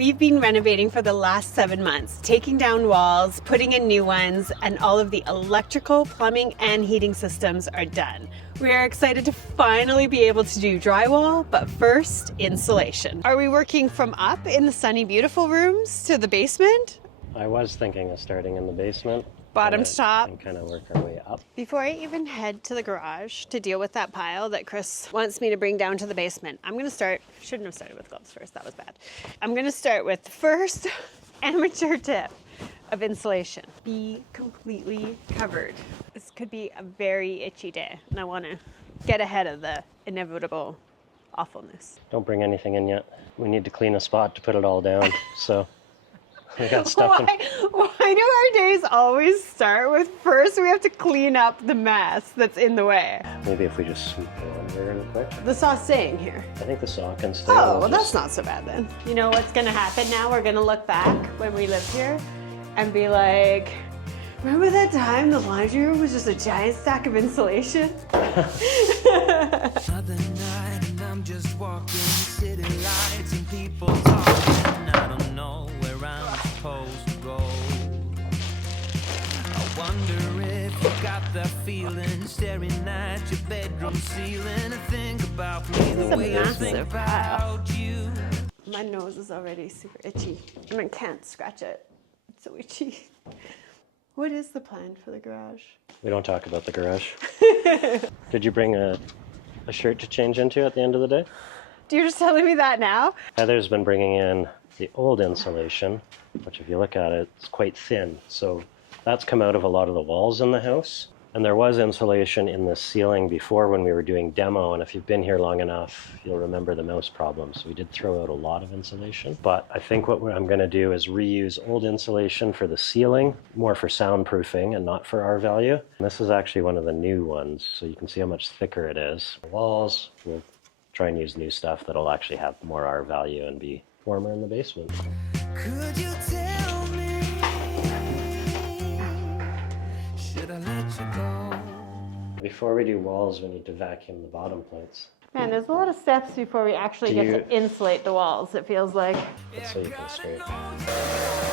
We've been renovating for the last 7 months, taking down walls, putting in new ones, and all of the electrical, plumbing, and heating systems are done. We are excited to finally be able to do drywall, but first, insulation. Are we working from up in the sunny, beautiful rooms to the basement? I was thinking of starting in the basement. Bottom to top. And kind of work our way up. Before I even head to the garage to deal with that pile that Chris wants me to bring down to the basement, I'm going to start, shouldn't have started with gloves first, that was bad. I'm going to start with the first amateur tip of insulation. Be completely covered. This could be a very itchy day, and I want to get ahead of the inevitable awfulness. Don't bring anything in yet. We need to clean a spot to put it all down, so we got stuff in. Why do our days always start with first we have to clean up the mess that's in the way? Maybe if we just sweep it under real quick. The saw's staying here. I think the saw can stay. Oh, well, that's not so bad then. You know what's gonna happen now? We're gonna look back when we lived here and be like, remember that time the laundry room was just a giant stack of insulation? Another night and I'm just walking city lights and people talking. I don't know where I'm supposed to go. I wonder if you got that feeling staring at your bedroom ceiling and think about me the way I think about you. My nose is already super itchy and I can't scratch it. It's so itchy. What is the plan for the garage? We don't talk about the garage. Did you bring a shirt to change into at the end of the day? You're just telling me that now? Heather's been bringing in the old insulation, which if you look at it, it's quite thin. So that's come out of a lot of the walls in the house. And there was insulation in the ceiling before when we were doing demo. And if you've been here long enough, you'll remember the mouse problem. So we did throw out a lot of insulation. But I think what I'm going to do is reuse old insulation for the ceiling, more for soundproofing and not for R value. And this is actually one of the new ones. So you can see how much thicker it is. The walls, we'll try and use new stuff that'll actually have more R value and be warmer in the basement. Could you tell me? Should I let you go? Before we do walls, we need to vacuum the bottom plates. Man, there's a lot of steps before we actually get to insulate the walls, it feels like. That's so you can straighten.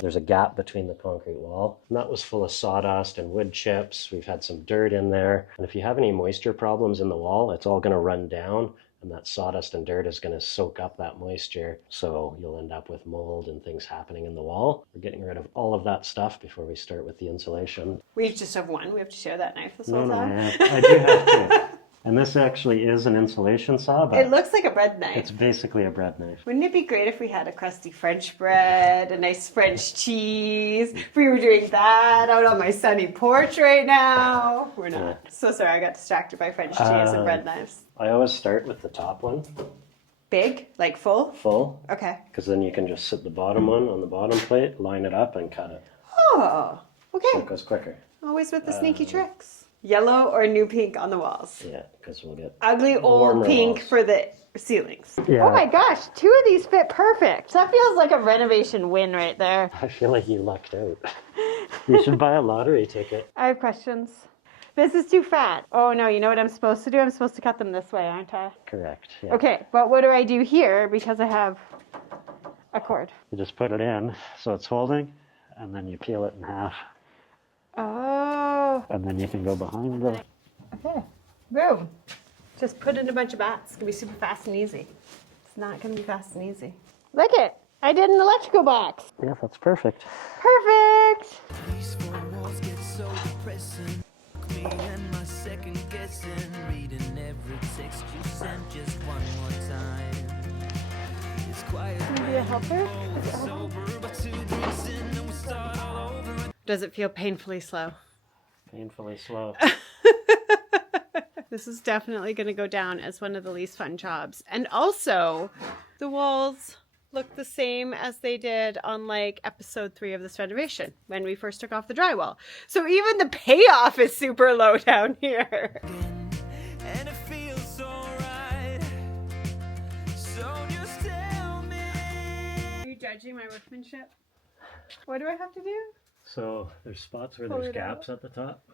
There's a gap between the concrete wall, and that was full of sawdust and wood chips. We've had some dirt in there, and if you have any moisture problems in the wall, it's all going to run down, and that sawdust and dirt is going to soak up that moisture, so you'll end up with mold and things happening in the wall. We're getting rid of all of that stuff before we start with the insulation. We just have one. We have to share that knife this whole time. I do have to. And this actually is an insulation saw, but It looks like a bread knife. it's basically a bread knife. Wouldn't it be great if we had a crusty French bread, a nice French cheese? If we were doing that out on my sunny porch right now. We're not. Yeah. So sorry, I got distracted by French cheese and bread knives. I always start with the top one, Big? Like full? full, Okay. because then you can just sit the bottom one on the bottom plate, line it up, and cut it. Oh, So okay. it goes quicker. Always with the sneaky tricks. Yellow or new pink on the walls. Yeah, because we'll get Ugly old warmer pink walls. for the ceilings. Yeah. Oh my gosh, 2 of these fit perfect. That feels like a renovation win right there. I feel like you lucked out. You should buy a lottery ticket. I have questions. This is too fat. Oh no, you know what I'm supposed to do? I'm supposed to cut them this way, aren't I? Correct. Yeah. Okay, but what do I do here because I have a cord? You just put it in so it's holding, and then you peel it in half, Oh. and then you can go behind the... Okay, boom. Just put in a bunch of bats. It's gonna be super fast and easy. It's not gonna be fast and easy. Look it, I did an electrical box. Yeah, that's perfect. Perfect. These four walls get so depressing. Me and my second guessing, reading every text you sent just one more time. It's quiet. Can you be a helper? Sober, but 2 drinks in and we start all over. Does it feel painfully slow? Painfully slow. This is definitely going to go down as one of the least fun jobs. And also, the walls look the same as they did on like episode 3 of this renovation when we first took off the drywall. So even the payoff is super low down here. And it feels so right. So just tell me. Are you judging my workmanship? What do I have to do? So there's spots where there's gaps at the top.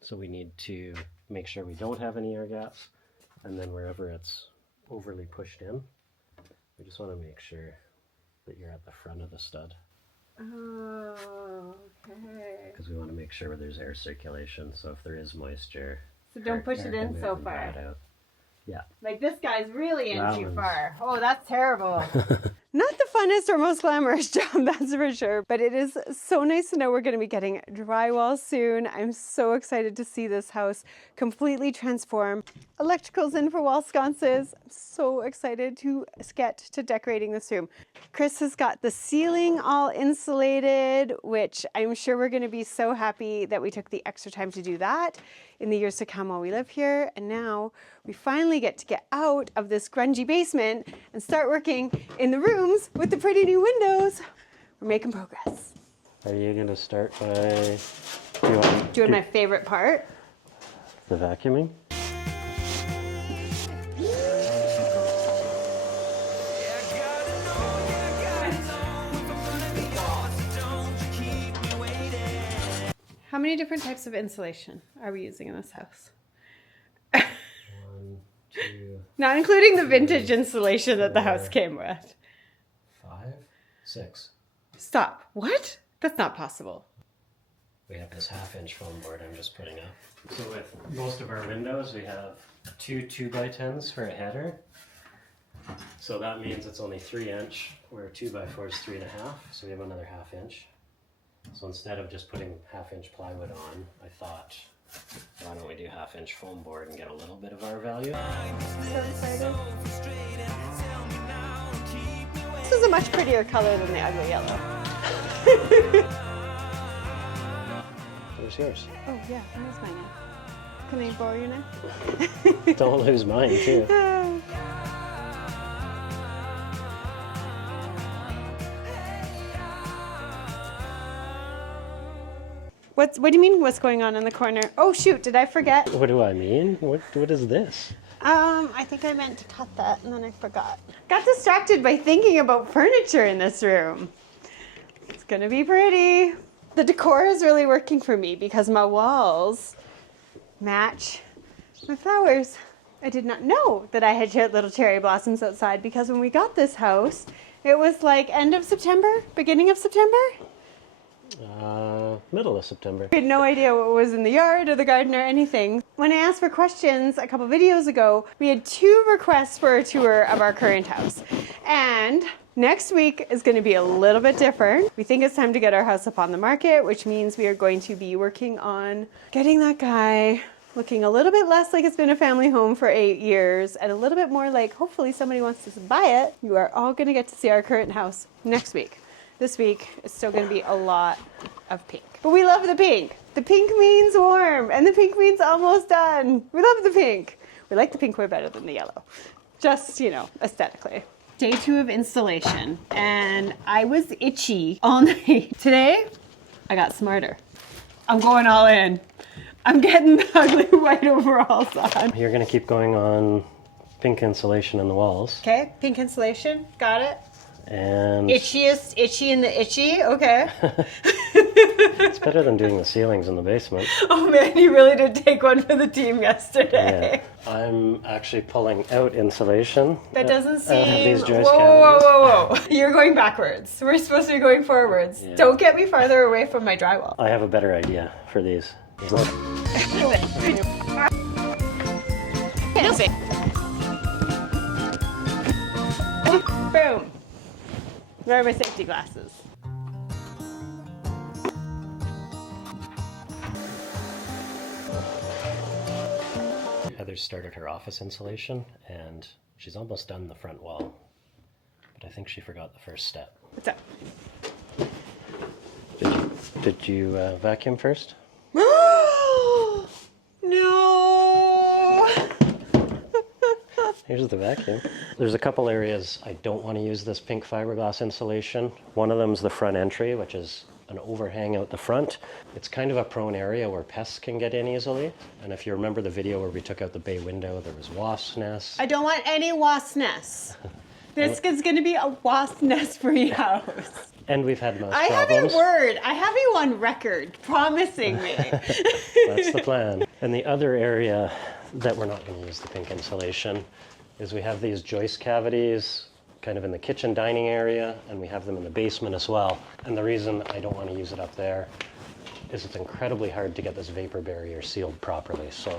So we need to make sure we don't have any air gaps. And then wherever it's overly pushed in, we just want to make sure that you're at the front of the stud. Oh, okay. Because we want to make sure where there's air circulation. So if there is moisture, So don't push it in so far. Yeah. Like this guy's really in That too one's- far. Oh, that's terrible. Not the funnest or most glamorous job, that's for sure. But it is so nice to know we're going to be getting drywall soon. I'm so excited to see this house completely transform. Electricals in for wall sconces. I'm so excited to get to decorating this room. Chris has got the ceiling all insulated, which I'm sure we're going to be so happy that we took the extra time to do that in the years to come while we live here. And now we finally get to get out of this grungy basement and start working in the rooms with the pretty new windows. We're making progress. Are you going to start by Doing my favorite part. the vacuuming? How many different types of insulation are we using in this house? 1, 2, Not including the vintage insulation that the house came with. 5, 6. Stop. What? That's not possible. We have this 1/2-inch foam board I'm just putting up. So with most of our windows, we have 2 2x10s for a header. So that means it's only 3-inch, where 2x4 is 3.5. So we have another 1/2 inch. So instead of just putting 1/2-inch plywood on, I thought, why don't we do 1/2-inch foam board and get a little bit of our value? This is a much prettier color than the ugly yellow. Where's yours? Oh yeah, where's mine now? Can I borrow your knife? Don't lose mine too. What do you mean what's going on in the corner? Oh shoot, did I forget? What do I mean? What is this? I think I meant to cut that and then I forgot. Got distracted by thinking about furniture in this room. It's gonna be pretty. The decor is really working for me because my walls match my flowers. I did not know that I had little cherry blossoms outside because when we got this house, it was like end of September, beginning of September. Middle of September. We had no idea what was in the yard or the garden or anything. When I asked for questions a couple videos ago, we had 2 requests for a tour of our current house. And next week is going to be a little bit different. We think it's time to get our house up on the market, which means we are going to be working on getting that guy looking a little bit less like it's been a family home for 8 years and a little bit more like hopefully somebody wants to buy it. You are all going to get to see our current house next week. This week is still going to be a lot of pink. But we love the pink. The pink means warm, and the pink means almost done. We love the pink. We like the pink way better than the yellow. Just, you know, aesthetically. Day 2 of installation, and I was itchy all night. Today, I got smarter. I'm going all in. I'm getting the ugly white overalls on. You're going to keep going on pink insulation in the walls. Okay, pink insulation, got it. And Itchiest itchy in the itchy, okay. it's better than doing the ceilings in the basement. Oh man, you really did take one for the team yesterday. Yeah. I'm actually pulling out insulation. That doesn't seem... These Whoa, joist whoa, cavities. whoa, whoa. You're going backwards. We're supposed to be going forwards. Yeah. Don't get me farther away from my drywall. I have a better idea for these. Boom. Where are my safety glasses? Heather started her office insulation and she's almost done the front wall. But I think she forgot the first step. What's up? Did you vacuum first? No! Here's the vacuum. There's a couple areas I don't want to use this pink fiberglass insulation. One of them is the front entry, which is an overhang out the front. It's kind of a prone area where pests can get in easily. And if you remember the video where we took out the bay window, there was wasp nests. I don't want any wasp nests. This is going to be a wasp nest free house. And we've had mouse I have problems. a word. I have you on record promising me. That's the plan. And the other area that we're not going to use the pink insulation is we have these joist cavities kind of in the kitchen dining area, and we have them in the basement as well. And the reason I don't want to use it up there is it's incredibly hard to get this vapor barrier sealed properly. So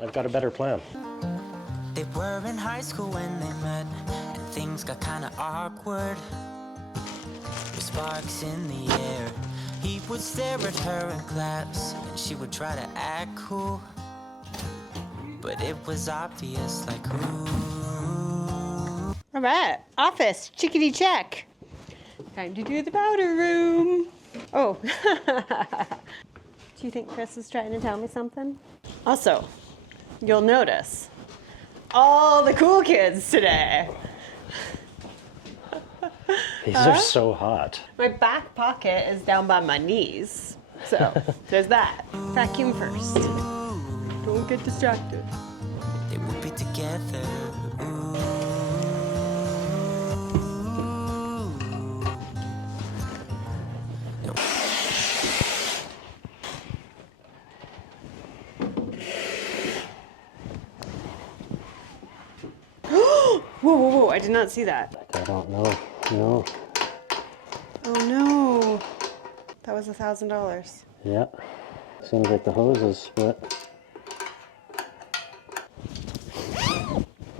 I've got a better plan. They were in high school when they met, and things got kinda awkward. With sparks in the air, he would stare at her in class, and she would try to act cool. But it was obvious, like, ooh. All right, office, chickadee check. Time to do the powder room. Oh, do you think Chris is trying to tell me something? Also, you'll notice all the cool kids today. These are so hot. My back pocket is down by my knees, so there's that. Vacuum first. Don't get distracted. They would be together. Ooh. No. Whoa, whoa, whoa, I did not see that. I don't know. No. Oh no. That was $1,000. Yeah. Seems like the hose is split.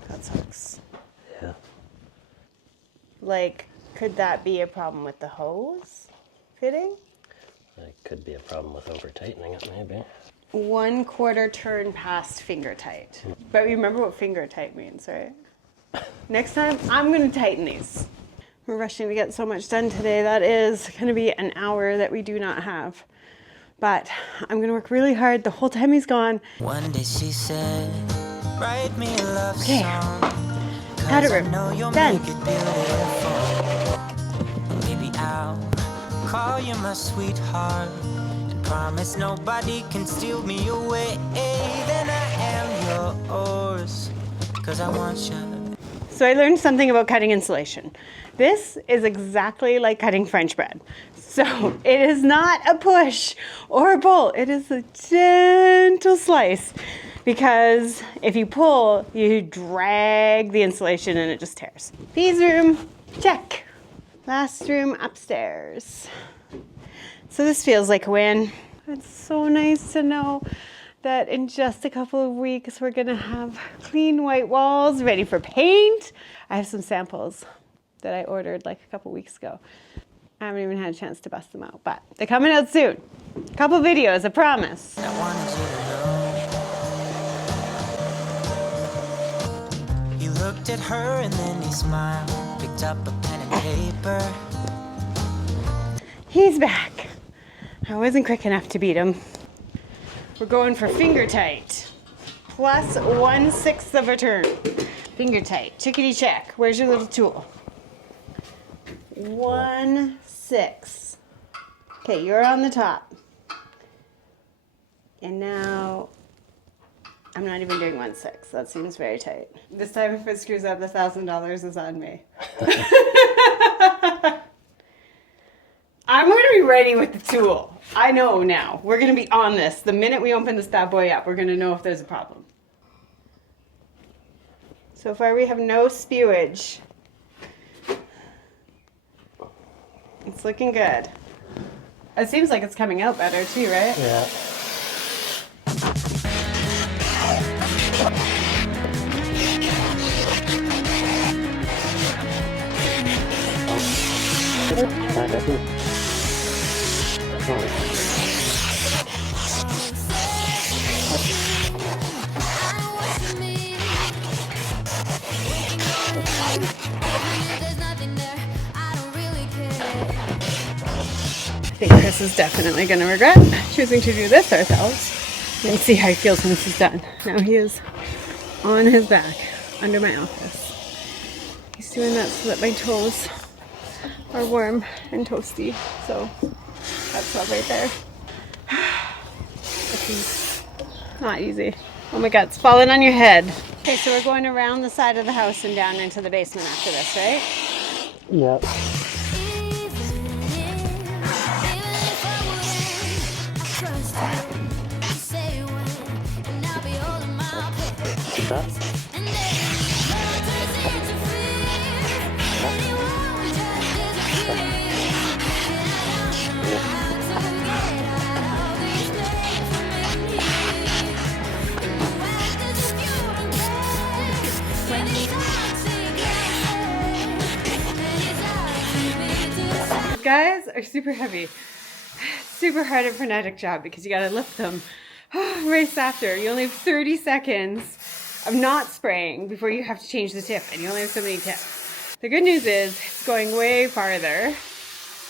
That sucks. Yeah. Like, could that be a problem with the hose fitting? It could be a problem with over tightening it, maybe. 1/4 turn past finger tight. But remember what finger tight means, right? Next time, I'm gonna tighten these. We're rushing to get so much done today. That is gonna be an hour that we do not have. But I'm gonna work really hard the whole time he's gone. One day she said, write me a love Okay. song. Powder 'Cause I room. know you'll Done. make it beautiful. And maybe I'll call you my sweetheart. And promise nobody can steal me away. Then I am yours. 'Cause I want you. So I learned something about cutting insulation. This is exactly like cutting French bread. So it is not a push or a pull. It is a gentle slice because if you pull, you drag the insulation and it just tears. Bees room, check. Last room upstairs. So this feels like a win. It's so nice to know that in just a couple of weeks we're gonna have clean white walls ready for paint. I have some samples that I ordered like a couple weeks ago. I haven't even had a chance to bust them out, but they're coming out soon. A couple videos, I promise. I wanted you to know. He looked at her and then he smiled. Picked up a pen and paper. He's back. I wasn't quick enough to beat him. We're going for finger tight. Plus 1/6 of a turn. Finger tight, chickadee check. Where's your little tool? 1/6. Okay, you're on the top. And now, I'm not even doing 1/6. That seems very tight. This time if it screws up, the $1,000 is on me. I'm going to be ready with the tool. I know now. We're going to be on this. The minute we open this bad boy up, we're going to know if there's a problem. So far we have no spewage. It's looking good. It seems like it's coming out better too, right? Yeah. I think Chris is definitely going to regret choosing to do this ourselves. And see how he feels when this is done. Now he is on his back under my office. He's doing that so that my toes are warm and toasty. So that's all right there. This is not easy. Oh my God, it's falling on your head. Okay, so we're going around the side of the house and down into the basement after this, right? Yeah. Even trust you. You say when, and I'll be holding my breath. That? And then love turns into fear, and it won't just disappear. And I don't know how to get out of this place for me. And you act as if you don't care when it's toxic like and it's asking me to stop. Guys are super heavy. Super hard and frenetic job because you gotta lift them race after. You only have 30 seconds of not spraying before you have to change the tip, and you only have so many tips. The good news is it's going way farther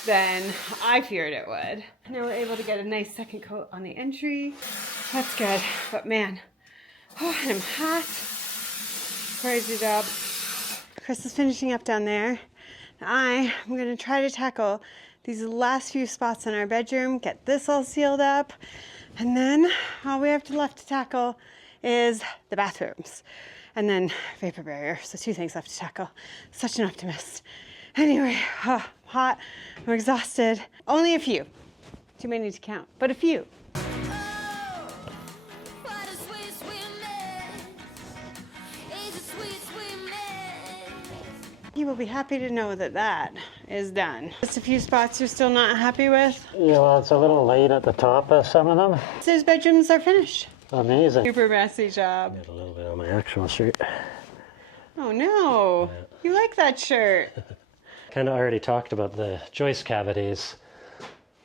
than I feared it would. Now we're able to get a nice second coat on the entry. That's good, but man, and I'm hot. Crazy job. Chris is finishing up down there. I'm gonna try to tackle these last few spots in our bedroom, get this all sealed up, and then all we have left to tackle is the bathrooms, and then vapor barrier. So 2 things left to tackle. Such an optimist. Anyway, I'm hot, I'm exhausted. Only a few. Too many to count, but a few. What a sweet, sweet mess. It's a sweet, sweet mess. You will be happy to know that that is done. Just a few spots you're still not happy with. Yeah, well, it's a little late at the top of some of them. Those bedrooms are finished. Amazing. Super messy job. Got a little bit on my actual shirt. Oh no, you like that shirt. Kind of already talked about the joist cavities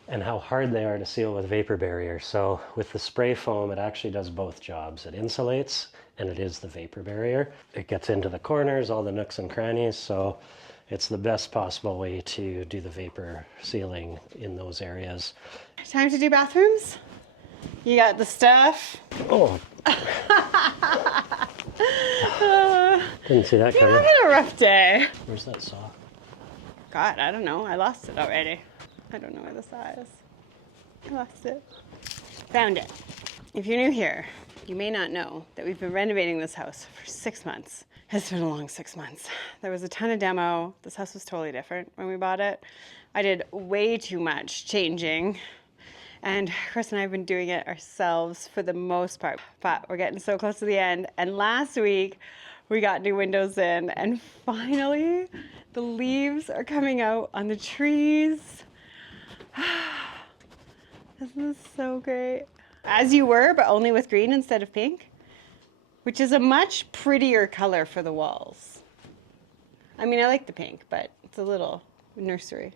and how hard they are to seal with vapor barrier. So with the spray foam, it actually does both jobs. It insulates and it is the vapor barrier. It gets into the corners, all the nooks and crannies. So it's the best possible way to do the vapor sealing in those areas. Time to do bathrooms? You got the stuff? Oh, didn't see that You're coming. having a rough day. Where's that saw? God, I don't know. I lost it already. I don't know where the saw is. I lost it. Found it. If you're new here, you may not know that we've been renovating this house for 6 months. It's been a long 6 months. There was a ton of demo. This house was totally different when we bought it. I did way too much changing. And Chris and I have been doing it ourselves for the most part. But we're getting so close to the end. And last week, we got new windows in. And finally, the leaves are coming out on the trees. Isn't this so great? As you were, but only with green instead of pink, which is a much prettier color for the walls. I mean, I like the pink, but it's a little nursery,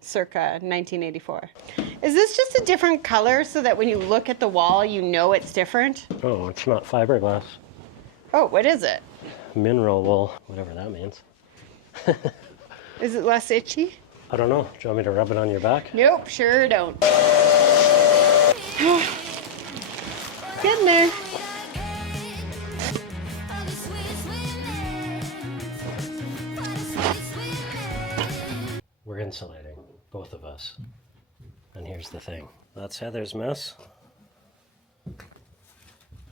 circa 1984. Is this just a different color so that when you look at the wall, you know it's different? Oh, it's not fiberglass. Oh, what is it? Mineral wool, whatever that means. Is it less itchy? I don't know. Do you want me to rub it on your back? Nope, sure don't. Getting there. We're insulating, both of us. And here's the thing. That's Heather's mess.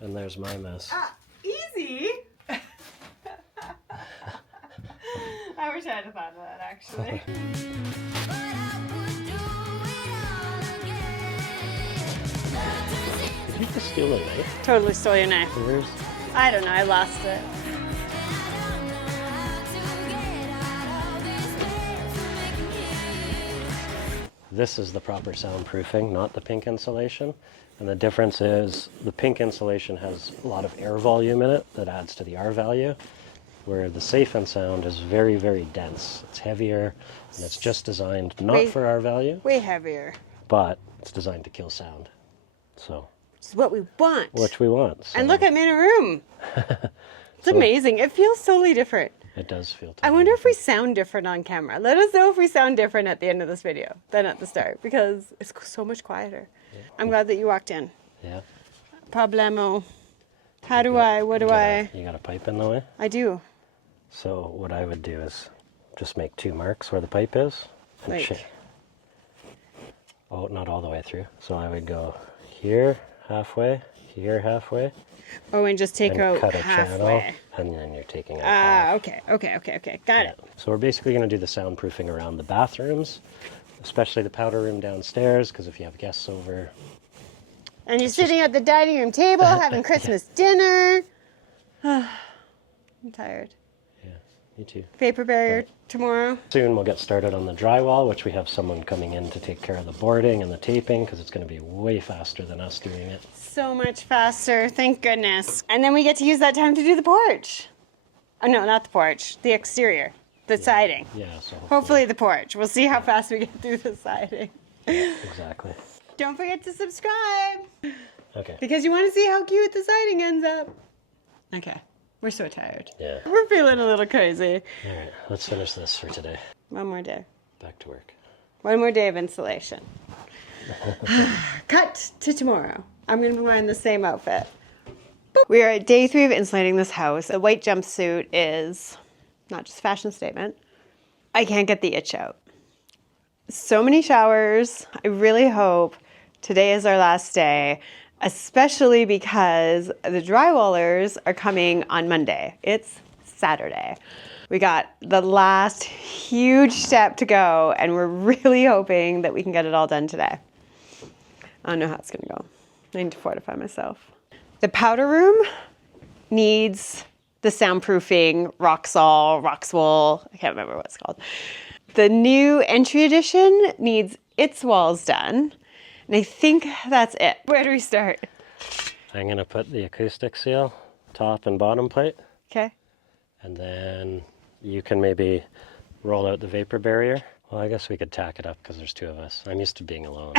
And there's my mess. Easy. I wish I had thought of that, actually. Did you just steal a knife? Totally stole your knife. Where's... I don't know, I lost it. This is the proper soundproofing, not the pink insulation. And the difference is the pink insulation has a lot of air volume in it that adds to the R value, where the Safe and Sound is very, very dense. It's heavier, and it's just designed not for R value, Way heavier. but it's designed to kill sound. So, Which is what we want. which we want. So And look, I'm in a room. It's amazing. It feels totally different. it does feel I wonder if we sound different on camera. Let us know if we sound different at the end of this video than at the start, because it's so much quieter. I'm glad that you walked in. Yeah. Problemo. How do I? What do I? You got a pipe in the way? I do. So what I would do is just make 2 marks where the pipe is. And Like- oh, not all the way through. So I would go here halfway, here halfway, Oh, and just take and out cut a channel, halfway. and then you're taking out Ah, half. okay. Got it. So we're basically going to do the soundproofing around the bathrooms, especially the powder room downstairs, because if you have guests over, And you're sitting at the dining room table having Christmas dinner. I'm tired. Yeah, me too. Vapor barrier tomorrow. Soon we'll get started on the drywall, which we have someone coming in to take care of the boarding and the taping because it's going to be way faster than us doing it. So much faster, thank goodness. And then we get to use that time to do the porch. Oh, no, not the porch, the exterior, the siding. Yeah, so Hopefully the porch. We'll see how fast we get through the siding. exactly. Don't forget to subscribe Okay. because you want to see how cute the siding ends up. Okay, we're so tired. Yeah. We're feeling a little crazy. All right, let's finish this for today. One more day. Back to work. One more day of installation. Cut to tomorrow. I'm going to be wearing the same outfit. Boop. We are at day 3 of insulating this house. A white jumpsuit is not just a fashion statement. I can't get the itch out. So many showers. I really hope today is our last day, especially because the drywallers are coming on Monday. It's Saturday. We got the last huge step to go, and we're really hoping that we can get it all done today. I don't know how it's gonna go. I need to fortify myself. The powder room needs the soundproofing Roxul, I can't remember what it's called. The new entry edition needs its walls done, and I think that's it. Where do we start? I'm going to put the acoustic seal, top and bottom plate, Okay. and then you can maybe roll out the vapor barrier. Well, I guess we could tack it up because there's 2 of us. I'm used to being alone.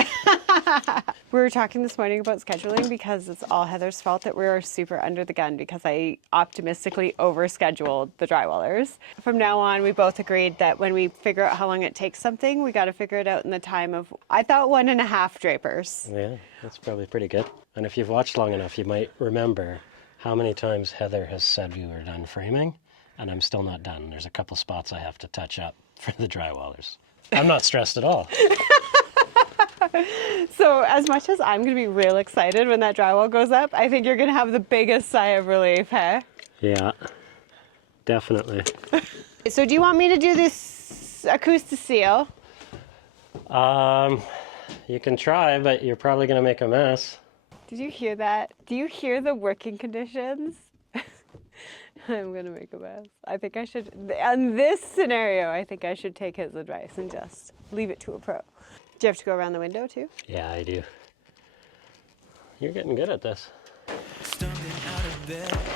We were talking this morning about scheduling because it's all Heather's fault that we're super under the gun because I optimistically overscheduled the drywallers. From now on, we both agreed that when we figure out how long it takes something, we got to figure it out in the time of, I thought 1.5 drapers. Yeah, that's probably pretty good. And if you've watched long enough, you might remember how many times Heather has said we were done framing, and I'm still not done. There's a couple spots I have to touch up for the drywallers. I'm not stressed at all. So as much as I'm going to be real excited when that drywall goes up, I think you're going to have the biggest sigh of relief, hey? Yeah, definitely. So do you want me to do this acoustic seal? You can try, but you're probably going to make a mess. Did you hear that? Do you hear the working conditions? I'm going to make a mess. I think I should, on this scenario, I think I should take his advice and just leave it to a pro. Do you have to go around the window too? Yeah, I do. You're getting good at this.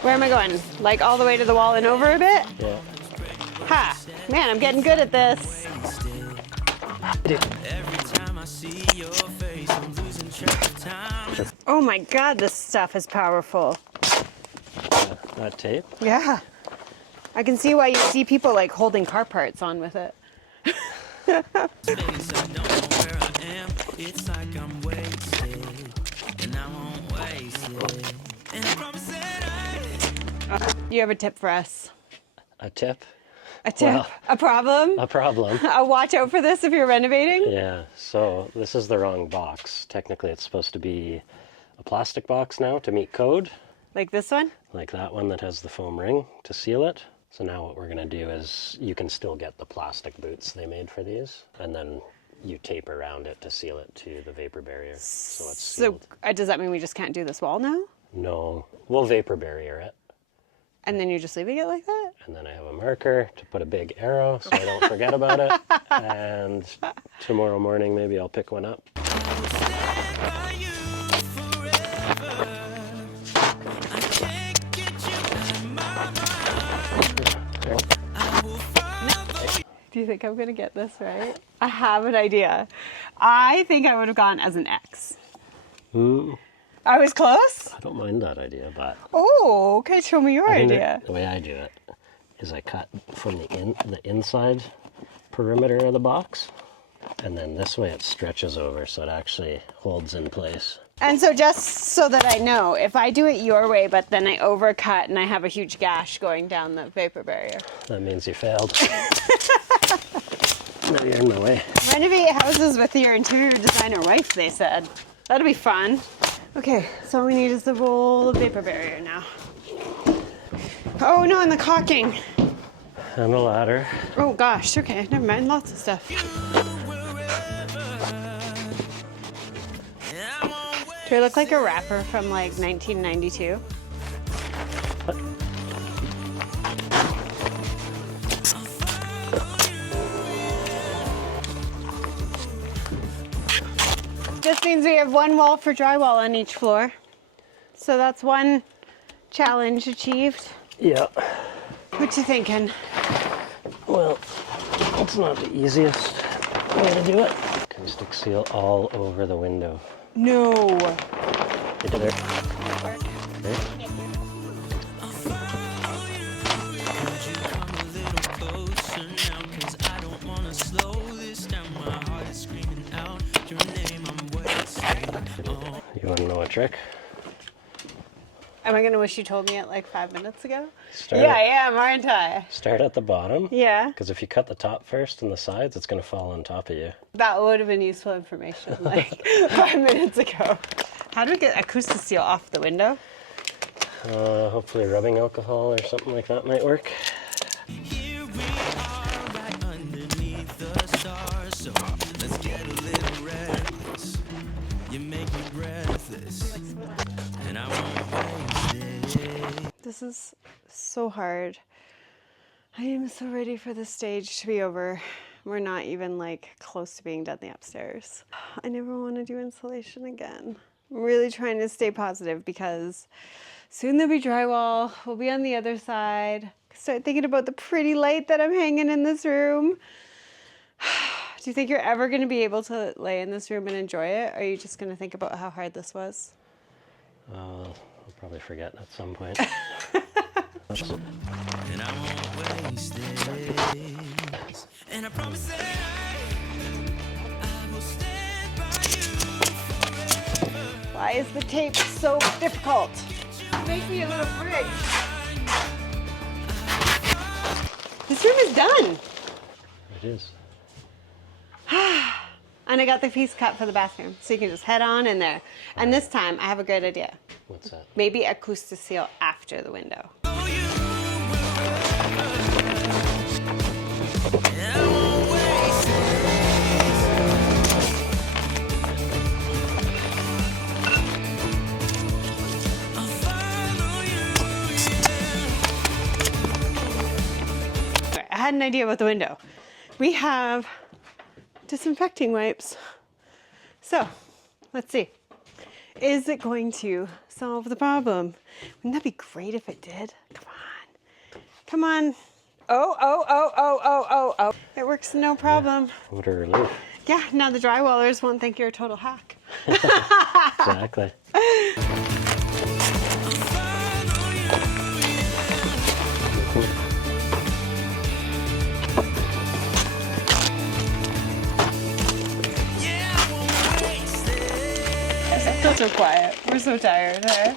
Where am I going? Like all the way to the wall and over a bit? Yeah. Ha! Man, I'm getting good at this. Oh my God, this stuff is powerful. That tape? Yeah. I can see why you see people like holding car parts on with it. It's like I'm wasted, and I won't waste it. And I promise that You have a tip for us? A tip? A tip? Well, a problem? A problem. Watch out for this if you're renovating? Yeah, so this is the wrong box. Technically, it's supposed to be a plastic box now to meet code, Like this one? like that one that has the foam ring to seal it. So now what we're going to do is you can still get the plastic boots they made for these, and then you tape around it to seal it to the vapor barrier. So it's sealed. So does that mean we just can't do this wall now? No, we'll vapor barrier it. And then you're just leaving it like that? And then I have a marker to put a big arrow so I don't forget about it. And tomorrow morning, maybe I'll pick one up. stand by you forever. I can't get you out of my mind. I will follow. Do you think I'm going to get this right? I have an idea. I think I would have gone as an X. I was close? I don't mind that idea, but Oh, okay, show me your I think idea. the way I do it is I cut from the inside perimeter of the box, and then this way it stretches over so it actually holds in place. And so just so that I know, if I do it your way, but then I overcut and I have a huge gash going down the vapor barrier. That means you failed. Now you're in my way. Renovate houses with your interior designer wife, they said. That'll be fun. Okay, so all we need is the roll of vapor barrier now. Oh no, and the caulking. And a ladder. Oh gosh, okay, never mind, lots of stuff. I won't Do I look like a rapper from like 1992? Just means we have one wall for drywall on each floor. So that's one challenge achieved. Yeah. What you thinking? Well, it's not the easiest way to do it. Acoustic seal all over the window. No. Right there. Okay. You want to know a trick? Am I gonna wish you told me it like 5 minutes ago? Start Yeah, at, I am, aren't I? Start at the bottom. Yeah. Because if you cut the top first and the sides, it's going to fall on top of you. That would have been useful information like 5 minutes ago. How do we get acoustic seal off the window? Hopefully rubbing alcohol or something like that might work. Here we are, right underneath the stars. So let's get a little reckless. You make me breathless, and I won't waste it. This is so hard. I am so ready for this stage to be over. We're not even like close to being done the upstairs. I never want to do insulation again. I'm really trying to stay positive because soon there'll be drywall. We'll be on the other side. Start thinking about the pretty light that I'm hanging in this room. Do you think you're ever going to be able to lay in this room and enjoy it? Or are you just going to think about how hard this was? I'll probably forget at some point. And I won't waste it. And I promise that I will stand by you forever. Why is the tape so difficult? Make me a little fridge. This room is done. It is. And I got the piece cut for the bathroom, so you can just head on in there. And this time, I have a great idea. What's that? Maybe acoustic seal after the window. Alright, I had an idea about the window. We have disinfecting wipes. So, let's see. Is it going to solve the problem? Wouldn't that be great if it did? Come on. Come on. Oh. It works no problem. What a relief. Yeah, now the drywallers won't think you're a total hack. Exactly. So quiet. We're so tired. Eh?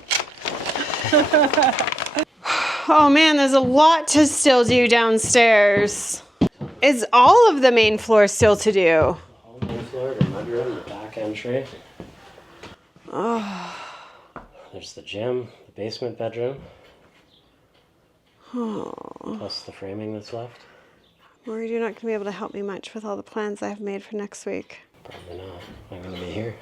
Oh man, there's a lot to still do downstairs. Is all of the main floor still to do? All main floor, the mudroom, the back entry. Oh. There's the gym, the basement bedroom. Oh. Plus the framing that's left. Worried you're not going to be able to help me much with all the plans I've made for next week. Probably not. I'm going to be here.